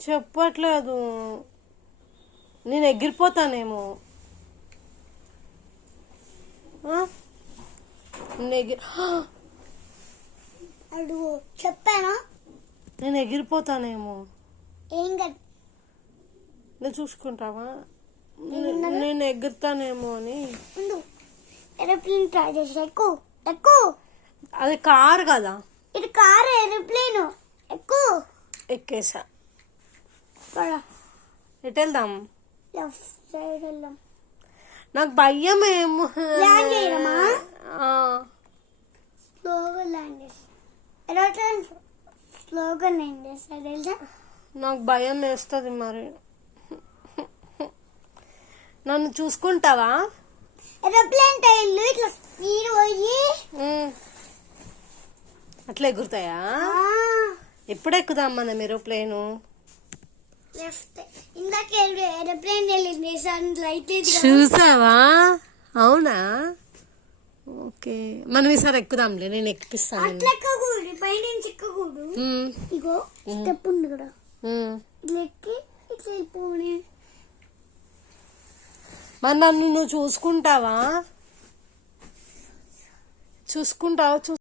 చెప్పట్లేదు. నేను ఎగిరిపోతానేమో. అడుగు చెప్పానా? నేను ఎగిరిపోతానేమో. ఏం నువ్వు చూసుకుంటావా? నేను ఎగురుతానేమో అని. ఏరోప్లేన్ ట్రై చేసి ఎక్కు ఎక్కు. అది కారు కదా. ఇది కారు, ఏరోప్లేన్. ఎక్కు. ఎక్కేసా. ఎటు వెళ్దాం? లెఫ్ట్ సైడ్ వెళ్దాం. నాకు భయం ఏమో. ల్యాండ్ చేయడమా? స్లోగా ల్యాండ్ చేస్తా. ఏరోప్లేన్ స్లోగా ల్యాండ్ చేస్తా తెలుసా? నాకు భయం వేస్తుంది. మరి నన్ను చూసుకుంటావా? ఏరోప్లేన్ టైర్లు ఇట్లా స్పీడ్ పోయి అట్లా ఎగురుతాయా? ఎప్పుడు ఎక్కుదాం మనం ఏరోప్లేను? లెఫ్ట్. ఇందాక ఏరోప్లేన్ వెళ్ళింది, లైట్ చూసావా? అవునా? ఓకే, మనం ఈసారి ఎక్కుదాంలే. నేను ఎక్కిపిస్తాను. అట్లా ఎక్కకూడదు, పైనుంచి ఎక్కకూడదు. ఇగో స్టెప్ ఉంది కదా, ఇట్లా ఎక్కి ఇట్లా వెళ్ళిపోని. మరి నన్ను నువ్వు చూసుకుంటావా?